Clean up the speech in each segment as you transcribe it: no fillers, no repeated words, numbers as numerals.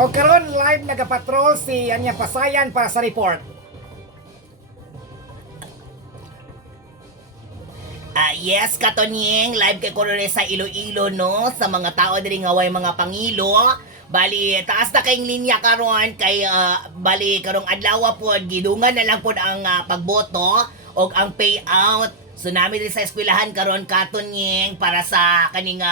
O karon live nagapatrol si Anya Pasayan para sa report. Yes, Katonyeng, live kay Corone sa Iloilo, no? Sa mga tao diri nga way mga pangilo. Bali, taas na kayong linya karon kay bali karong adlaw pod gidungan na lang pod ang pagboto og ang payout. So namin din sa eskwelahan karon Katonyeng para sa kaning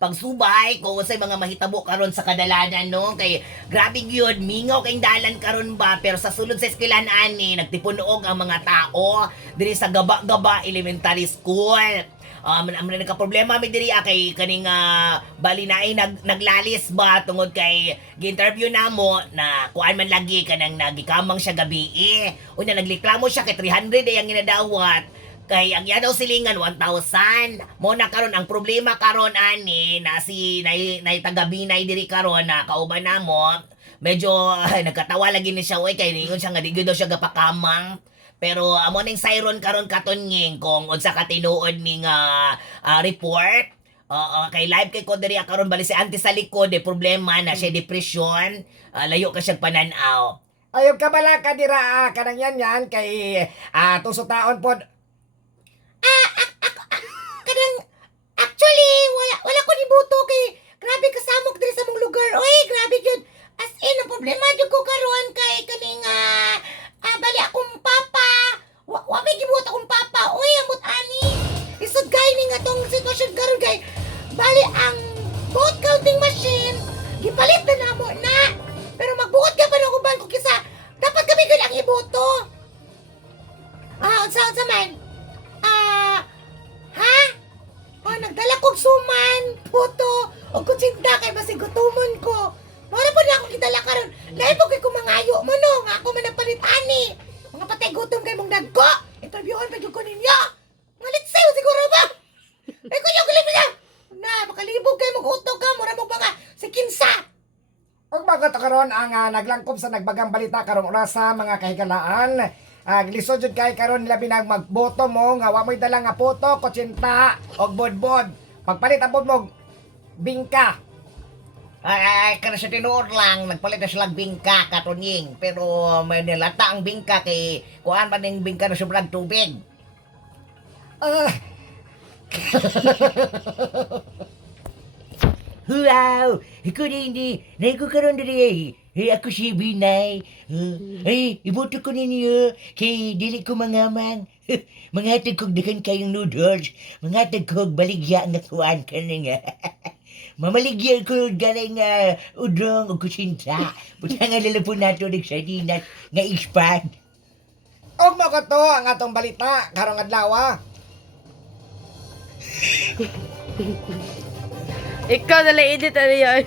pagsubay kung unsay mga mahitabo karon sa kadalanan, no? Kay grabe gyud mingaw kayong dalan karon ba, pero sa sulod sa eskwelahan ani nagtipunog ang mga tao diri sa Gaba-Gaba Elementary School. Nagka-problema mi diri kay kaning bali na ay naglalis ba tungod kay gi-interview namo na kuan man lagi kanang nagikamang siya gabi. Unya nagliklamo siya kay 300 ay ang ginadawat. Kay ang yadaw silingan 1,000. Mo na karon ang problema karon ani na si nay tagabinay diri karon na kauban namo. Medyo nagkatawa lagi ni siya oy kay ningon siya nga di gyud daw siya gapakamang. Pero amo ning siron karon Katonyeng kung unsa ka tinuod ning report. Kay live kay ko diri karon bali si auntie sa likod problema na siya depression. Layo ka siya pananaw. Ayog ka bala ka dira kanang yan kay tusutaon pod. Actually, wala ko nibuto kay grabe kasamok diri sa mong lugar. Oy, grabe gyud. As in, ang problema gyud ko karon kay kaning bali akong papa. Wa may gibuot akong papa. Oy, amot ani. Isod kay ning atong sitwasyon karon kay bali ang vote counting machine gipalit na namo na. Pero magbuot ka pa ng uban ko kisa dapat kami gyud ang iboto. Unsa man? Nagdala kong suman, puto, o kutsinta kay basig gutumon ko. Mara po na akong gidala karon. Lahi po kay kumangayo mo no, nga ako man napalit ani. Mga patay gutom kay mong dagko. Interviewon pa jud ko ninyo. Mga litsaw siguro ba? Ay kuya ko na. Na, makalibog kay mong utok ka, mura mo mga si kinsa. Og bago to karon ang naglangkob sa nagbagang balita karong oras sa mga kahigalaan. Lisod jud kay karon labi na magboto mo nga wa mo'y dala nga poto, kutsinta og bodbod. Pagpalit abot mo bingka. Ay, kana sa tinuod lang, nagpalit na silang bingka, Katonyeng. Pero may nilata ang bingka kay kuhaan man yung bingka na sobrang tubig. Wow! Ikaw na hindi. Naiko karon diri. Ako si Binay. Iboto ko ninyo. Kay dili ko mangamang. Mangatag kong dakan kayong noodles. Mangatag kong baligya nga kuhaan ka nga. Mamaligyan ko galing udong o kusinta. Buta nga lalapon nato ng sardinas nga expand. Og mo ko to ang atong balita karong adlaw. Ikaw na lang edit ano yan.